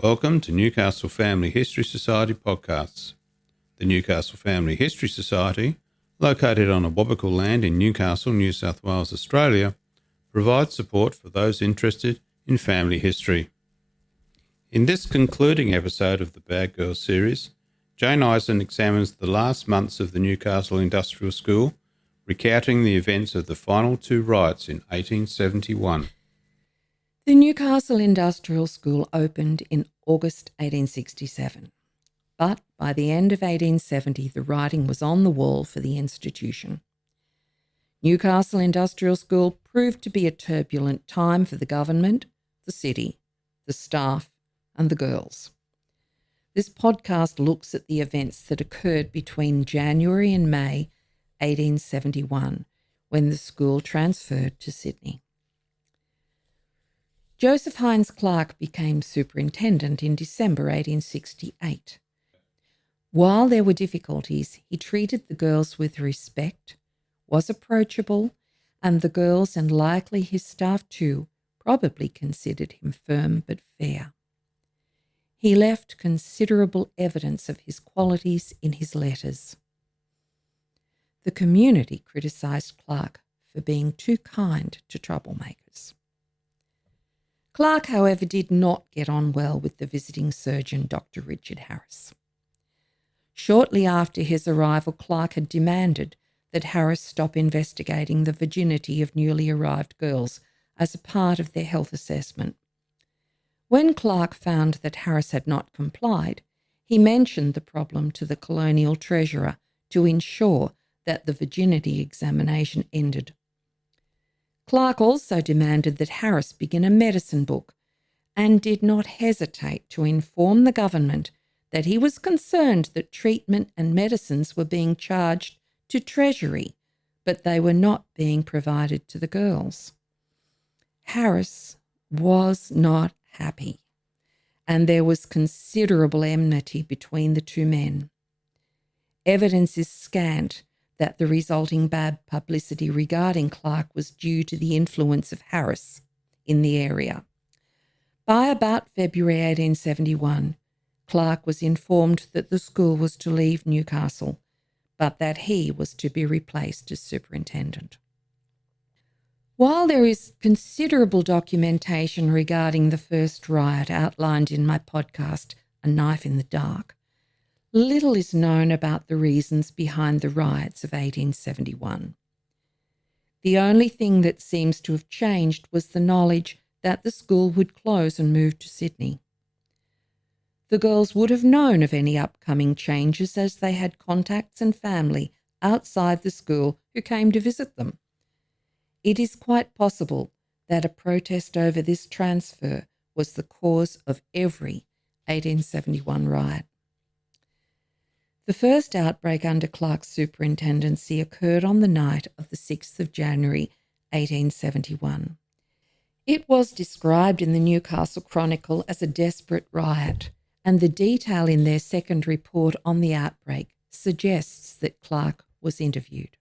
Welcome to Newcastle Family History Society podcasts. The Newcastle Family History Society, located on Awabakal land in Newcastle, New South Wales, Australia, provides support for those interested in family history. In this concluding episode of the Bad Girls series, Jane Ison examines the last months of the Newcastle Industrial School, recounting the events of the final two riots in 1871. The Newcastle Industrial School opened in August 1867, but by the end of 1870 the writing was on the wall for the institution. Newcastle Industrial School proved to be a turbulent time for the government, the city, the staff and the girls. This podcast looks at the events that occurred between January and May 1871 when the school transferred to Sydney. Joseph Hines Clark became superintendent in December 1868. While there were difficulties, he treated the girls with respect, was approachable, and the girls, and likely his staff too, probably considered him firm but fair. He left considerable evidence of his qualities in his letters. The community criticised Clark for being too kind to troublemakers. Clark, however, did not get on well with the visiting surgeon, Dr. Richard Harris. Shortly after his arrival, Clark had demanded that Harris stop investigating the virginity of newly arrived girls as a part of their health assessment. When Clark found that Harris had not complied, he mentioned the problem to the colonial treasurer to ensure that the virginity examination ended. Clark also demanded that Harris begin a medicine book and did not hesitate to inform the government that he was concerned that treatment and medicines were being charged to Treasury, but they were not being provided to the girls. Harris was not happy, and there was considerable enmity between the two men. Evidence is scant that the resulting bad publicity regarding Clark was due to the influence of Harris in the area. By about February 1871, Clark was informed that the school was to leave Newcastle, but that he was to be replaced as superintendent. While there is considerable documentation regarding the first riot outlined in my podcast, A Knife in the Dark, little is known about the reasons behind the riots of 1871. The only thing that seems to have changed was the knowledge that the school would close and move to Sydney. The girls would have known of any upcoming changes as they had contacts and family outside the school who came to visit them. It is quite possible that a protest over this transfer was the cause of every 1871 riot. The first outbreak under Clark's superintendency occurred on the night of the 6th of January 1871. It was described in the Newcastle Chronicle as a desperate riot, and the detail in their second report on the outbreak suggests that Clark was interviewed.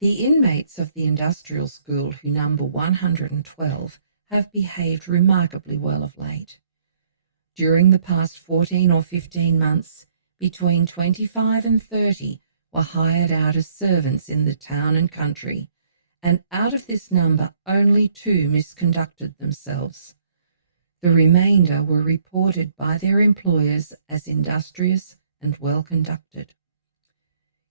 The inmates of the industrial school, who number 112, have behaved remarkably well of late. During the past 14 or 15 months, between 25 and 30 were hired out as servants in the town and country, and out of this number only 2 misconducted themselves. The remainder were reported by their employers as industrious and well conducted.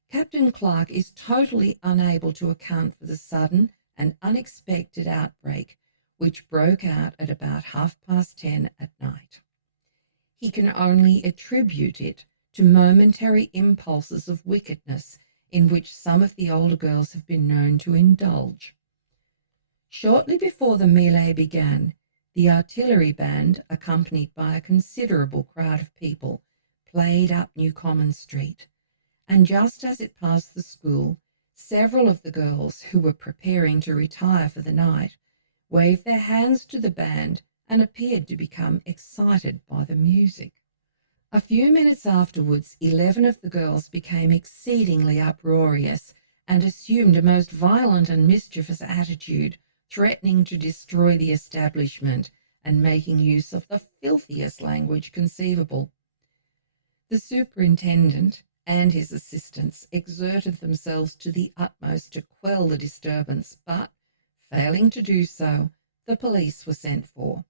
Captain Clark is totally unable to account for the sudden and unexpected outbreak which broke out at about 10:30 at night. He can only attribute it to momentary impulses of wickedness in which some of the older girls have been known to indulge. Shortly before the melee began, the artillery band, accompanied by a considerable crowd of people, played up New Common Street, and just as it passed the school, several of the girls who were preparing to retire for the night waved their hands to the band and appeared to become excited by the music. A few minutes afterwards, 11 of the girls became exceedingly uproarious and assumed a most violent and mischievous attitude, threatening to destroy the establishment and making use of the filthiest language conceivable. The superintendent and his assistants exerted themselves to the utmost to quell the disturbance, but, failing to do so, the police were sent for.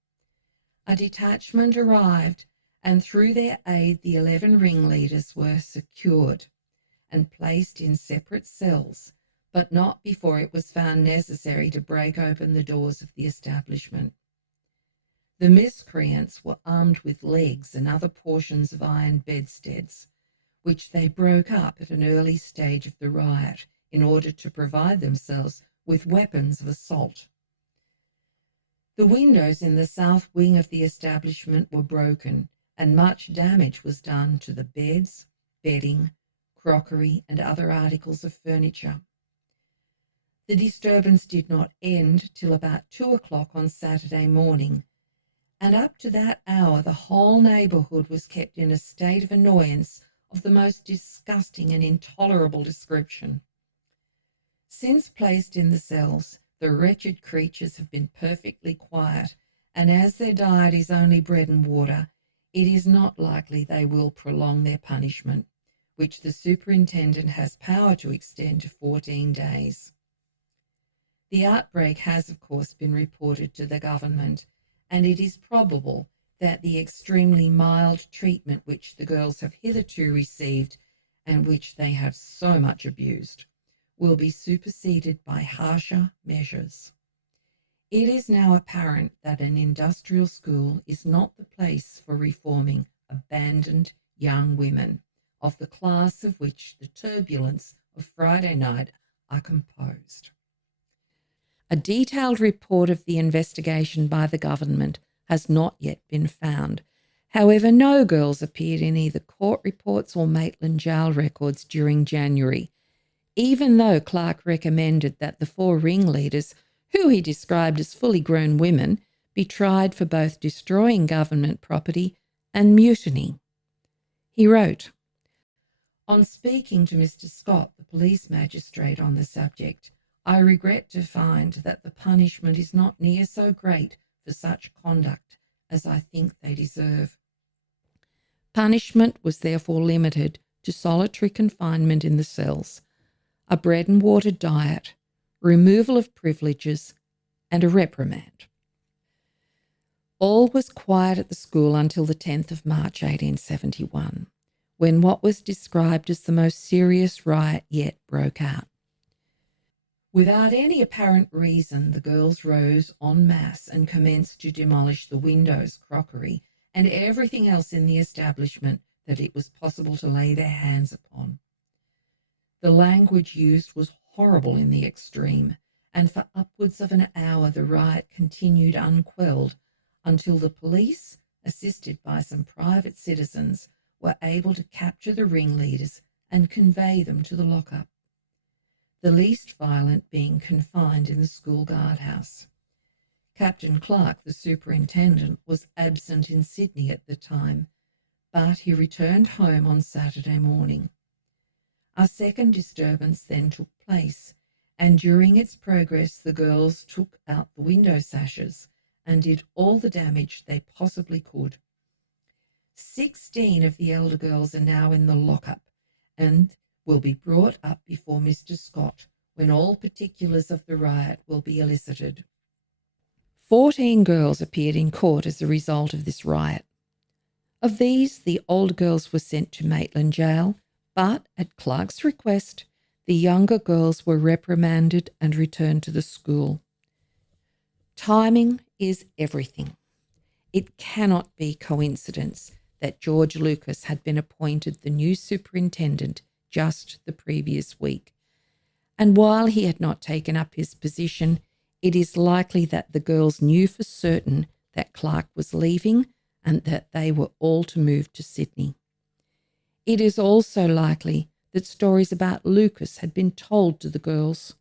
A detachment arrived, and through their aid the 11 ringleaders were secured and placed in separate cells, but not before it was found necessary to break open the doors of the establishment. The miscreants were armed with legs and other portions of iron bedsteads, which they broke up at an early stage of the riot in order to provide themselves with weapons of assault. The windows in the south wing of the establishment were broken, and much damage was done to the beds, bedding, crockery, and other articles of furniture. The disturbance did not end till about 2 o'clock on Saturday morning, and up to that hour the whole neighbourhood was kept in a state of annoyance of the most disgusting and intolerable description. Since placed in the cells, the wretched creatures have been perfectly quiet, and as their diet is only bread and water, it is not likely they will prolong their punishment, which the superintendent has power to extend to 14 days. The outbreak has, of course, been reported to the government, and it is probable that the extremely mild treatment which the girls have hitherto received, and which they have so much abused, will be superseded by harsher measures. It is now apparent that an industrial school is not the place for reforming abandoned young women of the class of which the turbulence of Friday night are composed. A detailed report of the investigation by the government has not yet been found. However, no girls appeared in either court reports or Maitland jail records during January, even though Clark recommended that the 4 ringleaders, who he described as fully grown women, be tried for both destroying government property and mutiny. He wrote, "On speaking to Mr. Scott, the police magistrate, on the subject, I regret to find that the punishment is not near so great for such conduct as I think they deserve." Punishment was therefore limited to solitary confinement in the cells, a bread and water diet, removal of privileges, and a reprimand. All was quiet at the school until the 10th of March 1871, when what was described as the most serious riot yet broke out. Without any apparent reason, the girls rose en masse and commenced to demolish the windows, crockery, and everything else in the establishment that it was possible to lay their hands upon. The language used was horrible in the extreme, and for upwards of an hour the riot continued unquelled until the police, assisted by some private citizens, were able to capture the ringleaders and convey them to the lockup, the least violent being confined in the school guardhouse. Captain Clark, the superintendent, was absent in Sydney at the time, but he returned home on Saturday morning. A second disturbance then took place, and during its progress the girls took out the window sashes and did all the damage they possibly could. 16 of the elder girls are now in the lockup and will be brought up before Mr. Scott, when all particulars of the riot will be elicited. 14 girls appeared in court as a result of this riot. Of these, the older girls were sent to Maitland Jail, but at Clark's request, the younger girls were reprimanded and returned to the school. Timing is everything. It cannot be coincidence that George Lucas had been appointed the new superintendent just the previous week. And while he had not taken up his position, it is likely that the girls knew for certain that Clark was leaving and that they were all to move to Sydney. It is also likely that stories about Lucas had been told to the girls.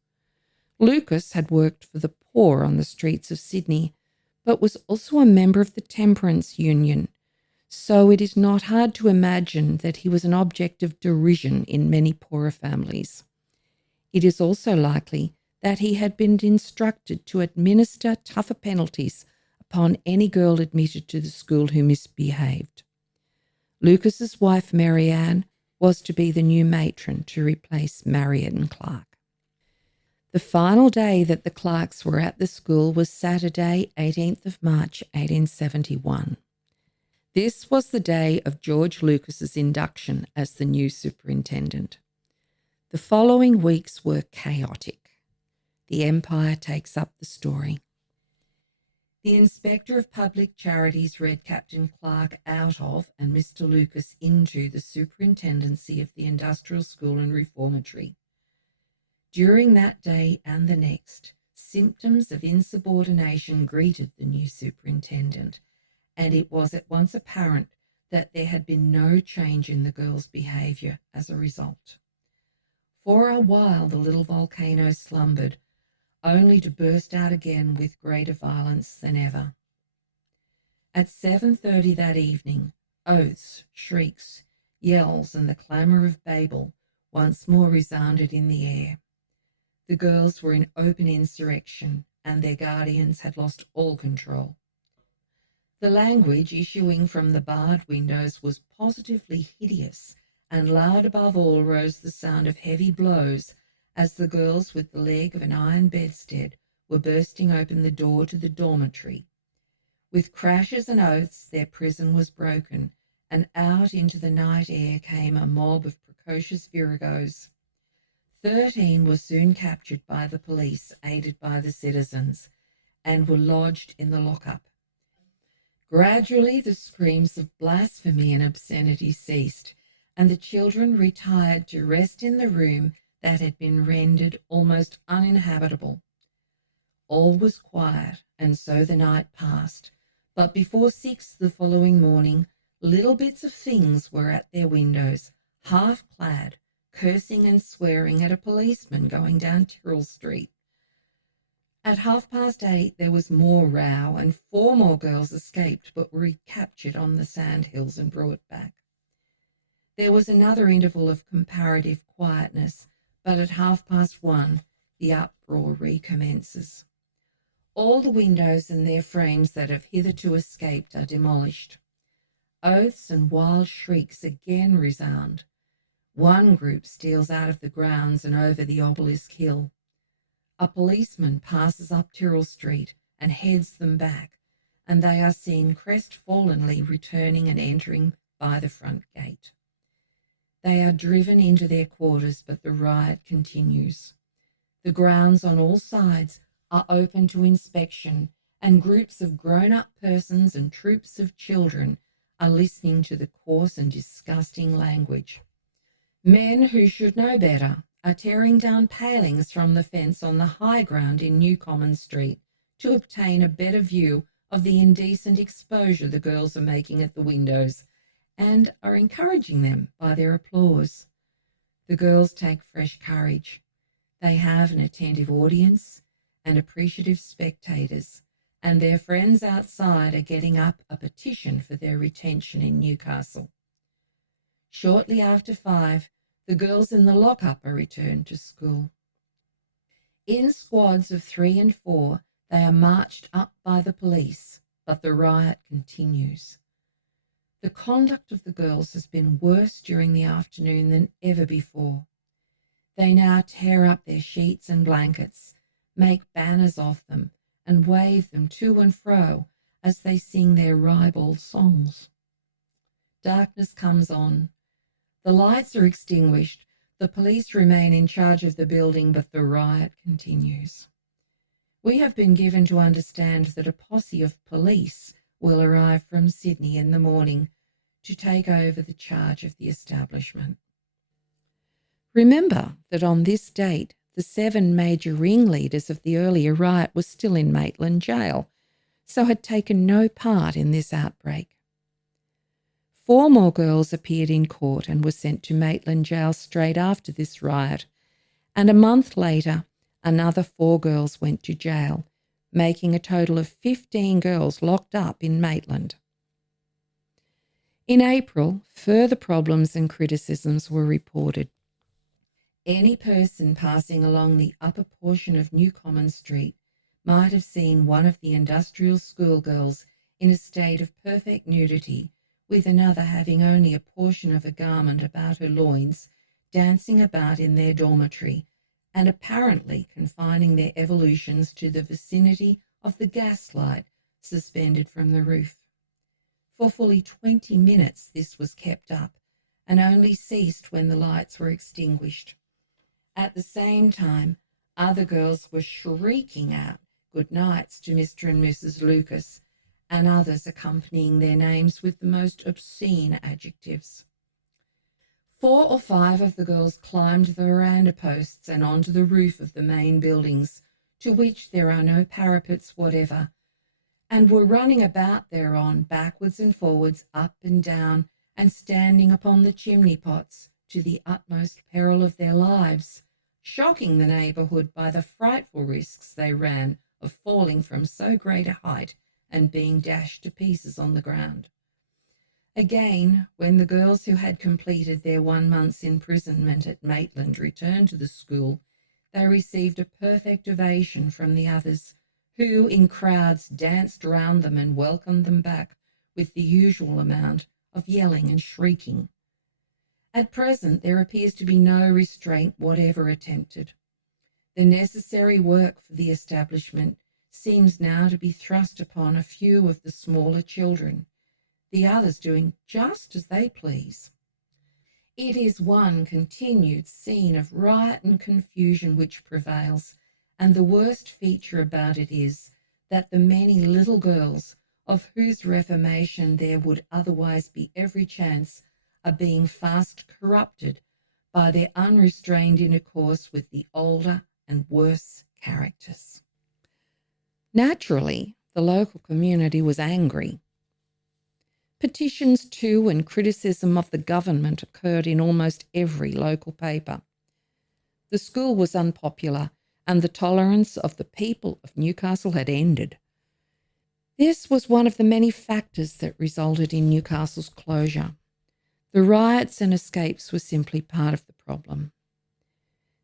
Lucas had worked for the poor on the streets of Sydney, but was also a member of the Temperance Union, so it is not hard to imagine that he was an object of derision in many poorer families. It is also likely that he had been instructed to administer tougher penalties upon any girl admitted to the school who misbehaved. Lucas's wife, Marianne, was to be the new matron to replace Marion Clark. The final day that the Clarks were at the school was Saturday, 18th of March, 1871. This was the day of George Lucas's induction as the new superintendent. The following weeks were chaotic. The Empire takes up the story. The Inspector of Public Charities read Captain Clark out of and Mr. Lucas into the superintendency of the Industrial School and Reformatory. During that day and the next, symptoms of insubordination greeted the new superintendent, and it was at once apparent that there had been no change in the girls' behaviour as a result. For a while the little volcano slumbered, only to burst out again with greater violence than ever. At 7:30 that evening, oaths, shrieks, yells, and the clamour of Babel once more resounded in the air. The girls were in open insurrection, and their guardians had lost all control. The language issuing from the barred windows was positively hideous, and loud above all rose the sound of heavy blows as the girls with the leg of an iron bedstead were bursting open the door to the dormitory. With crashes and oaths their prison was broken, and out into the night air came a mob of precocious viragos. 13 were soon captured by the police, aided by the citizens, and were lodged in the lockup. Gradually the screams of blasphemy and obscenity ceased, and the children retired to rest in the room that had been rendered almost uninhabitable. All was quiet, and so the night passed, but before 6 the following morning, little bits of things were at their windows, half-clad, cursing and swearing at a policeman going down Tyrrell Street. At 8:30 there was more row, and 4 more girls escaped but were recaptured on the sandhills and brought back. There was another interval of comparative quietness, but at 1:30 the uproar recommences. All the windows and their frames that have hitherto escaped are demolished. Oaths and wild shrieks again resound. One group steals out of the grounds and over the obelisk hill. A policeman passes up Tyrrell Street and heads them back, and they are seen crestfallenly returning and entering by the front gate. They are driven into their quarters, but the riot continues. The grounds on all sides are open to inspection, and groups of grown-up persons and troops of children are listening to the coarse and disgusting language. Men who should know better are tearing down palings from the fence on the high ground in New Common Street to obtain a better view of the indecent exposure the girls are making at the windows, and are encouraging them by their applause. The girls take fresh courage. They have an attentive audience and appreciative spectators, and their friends outside are getting up a petition for their retention in Newcastle. Shortly after 5, the girls in the lockup are returned to school. In squads of 3 and 4, they are marched up by the police, but the riot continues. The conduct of the girls has been worse during the afternoon than ever before. They now tear up their sheets and blankets, make banners of them, and wave them to and fro as they sing their ribald songs. Darkness comes on. The lights are extinguished. The police remain in charge of the building, but the riot continues. We have been given to understand that a posse of police will arrive from Sydney in the morning to take over the charge of the establishment. Remember that on this date, the 7 major ringleaders of the earlier riot were still in Maitland Jail, so had taken no part in this outbreak. 4 more girls appeared in court and were sent to Maitland Jail straight after this riot, and a month later, another 4 girls went to jail, making a total of 15 girls locked up in Maitland. In April, further problems and criticisms were reported. Any person passing along the upper portion of New Common Street might have seen one of the industrial schoolgirls in a state of perfect nudity, with another having only a portion of a garment about her loins, dancing about in their dormitory, and apparently confining their evolutions to the vicinity of the gaslight suspended from the roof. For fully 20 minutes this was kept up, and only ceased when the lights were extinguished. At the same time, other girls were shrieking out good nights to Mr. and Mrs. Lucas, and others accompanying their names with the most obscene adjectives. 4 or 5 of the girls climbed the veranda posts and onto the roof of the main buildings, to which there are no parapets whatever, and were running about thereon backwards and forwards, up and down, and standing upon the chimney pots to the utmost peril of their lives, shocking the neighbourhood by the frightful risks they ran of falling from so great a height and being dashed to pieces on the ground. Again, when the girls who had completed their 1 month's imprisonment at Maitland returned to the school, they received a perfect ovation from the others, who in crowds danced round them and welcomed them back with the usual amount of yelling and shrieking. At present there appears to be no restraint whatever attempted. The necessary work for the establishment seems now to be thrust upon a few of the smaller children, the others doing just as they please. It is one continued scene of riot and confusion which prevails, and the worst feature about it is that the many little girls, of whose reformation there would otherwise be every chance, are being fast corrupted by their unrestrained intercourse with the older and worse characters. Naturally, the local community was angry. Petitions to and criticism of the government occurred in almost every local paper. The school was unpopular, and the tolerance of the people of Newcastle had ended. This was one of the many factors that resulted in Newcastle's closure. The riots and escapes were simply part of the problem.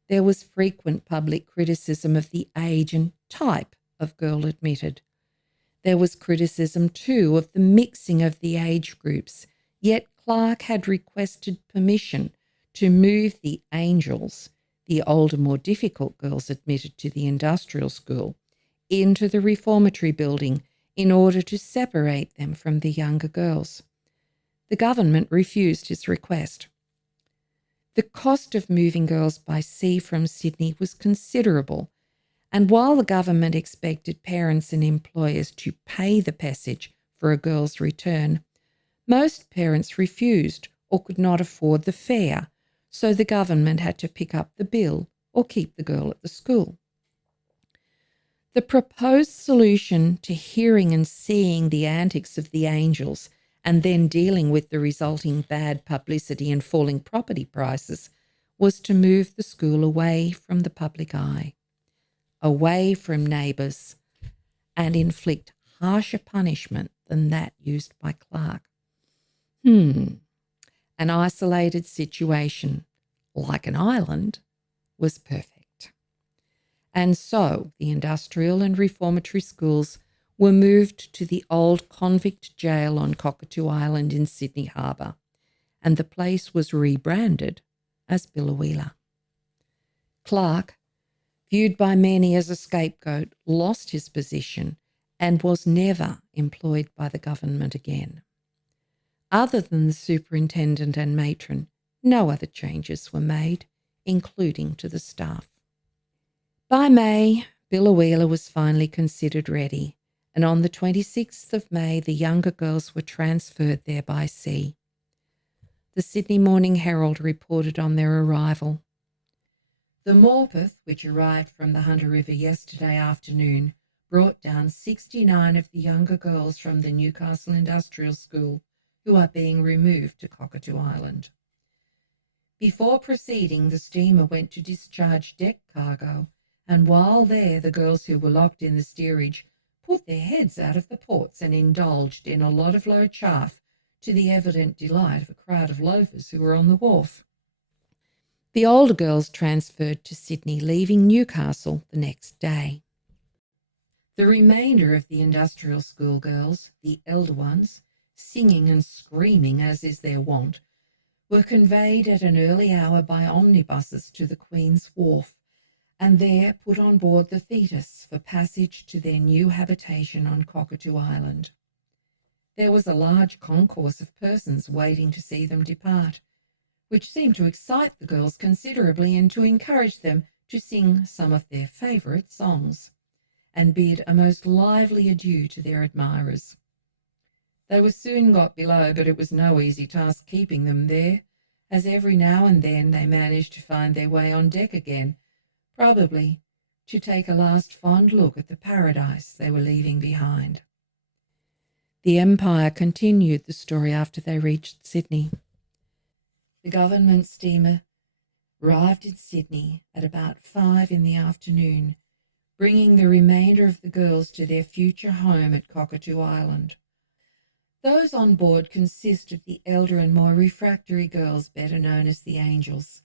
There was frequent public criticism of the age and type of girl admitted. There was criticism, too, of the mixing of the age groups, yet Clark had requested permission to move the angels, the older, more difficult girls admitted to the industrial school, into the reformatory building in order to separate them from the younger girls. The government refused his request. The cost of moving girls by sea from Sydney was considerable, and while the government expected parents and employers to pay the passage for a girl's return, most parents refused or could not afford the fare, so the government had to pick up the bill or keep the girl at the school. The proposed solution to hearing and seeing the antics of the angels and then dealing with the resulting bad publicity and falling property prices was to move the school away from the public eye, away from neighbours, and inflict harsher punishment than that used by Clark. An isolated situation, like an island, was perfect. And so the industrial and reformatory schools were moved to the old convict jail on Cockatoo Island in Sydney Harbour, and the place was rebranded as Billawheeler. Clark, viewed by many as a scapegoat, lost his position and was never employed by the government again. Other than the superintendent and matron, no other changes were made, including to the staff. By May, Billawheeler was finally considered ready, and on the 26th of May the younger girls were transferred there by sea. The Sydney Morning Herald reported on their arrival. The Morpeth, which arrived from the Hunter River yesterday afternoon, brought down 69 of the younger girls from the Newcastle Industrial School, who are being removed to Cockatoo Island. Before proceeding, the steamer went to discharge deck cargo, and while there the girls who were locked in the steerage put their heads out of the ports and indulged in a lot of low chaff, to the evident delight of a crowd of loafers who were on the wharf. The older girls transferred to Sydney, leaving Newcastle the next day. The remainder of the industrial school girls, the elder ones, singing and screaming as is their wont, were conveyed at an early hour by omnibuses to the Queen's Wharf, and there put on board the Thetis for passage to their new habitation on Cockatoo Island. There was a large concourse of persons waiting to see them depart, which seemed to excite the girls considerably and to encourage them to sing some of their favourite songs, and bid a most lively adieu to their admirers. They were soon got below, but it was no easy task keeping them there, as every now and then they managed to find their way on deck again, probably to take a last fond look at the paradise they were leaving behind. The Empire continued the story after they reached Sydney. The government steamer arrived in Sydney at about 5 in the afternoon, bringing the remainder of the girls to their future home at Cockatoo Island. Those on board consist of the elder and more refractory girls, better known as the Angels.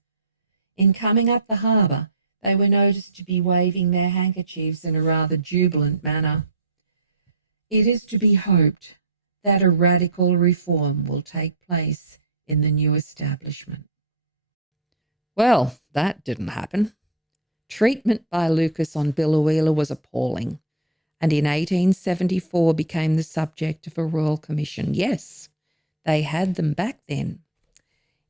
In coming up the harbour, they were noticed to be waving their handkerchiefs in a rather jubilant manner. It is to be hoped that a radical reform will take place in the new establishment. Well, that didn't happen. Treatment by Lucas on Biloela was appalling, and in 1874 became the subject of a royal commission. Yes, they had them back then.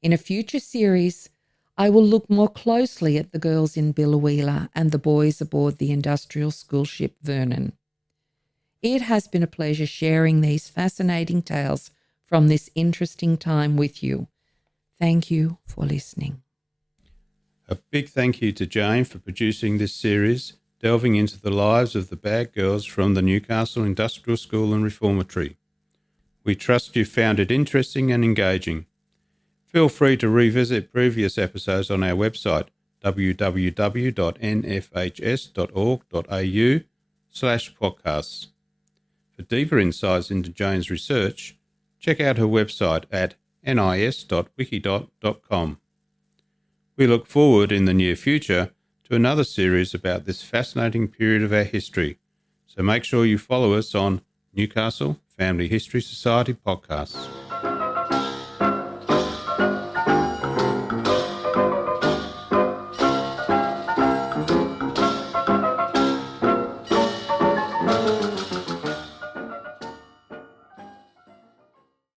In a future series, I will look more closely at the girls in Biloela and the boys aboard the industrial school ship Vernon. It has been a pleasure sharing these fascinating tales from this interesting time with you. Thank you for listening. A big thank you to Jane for producing this series, delving into the lives of the bad girls from the Newcastle Industrial School and Reformatory. We trust you found it interesting and engaging. Feel free to revisit previous episodes on our website, www.nfhs.org.au/podcasts. For deeper insights into Jane's research, check out her website at nis.wikidot.com. We look forward in the near future to another series about this fascinating period of our history, so make sure you follow us on Newcastle Family History Society podcasts.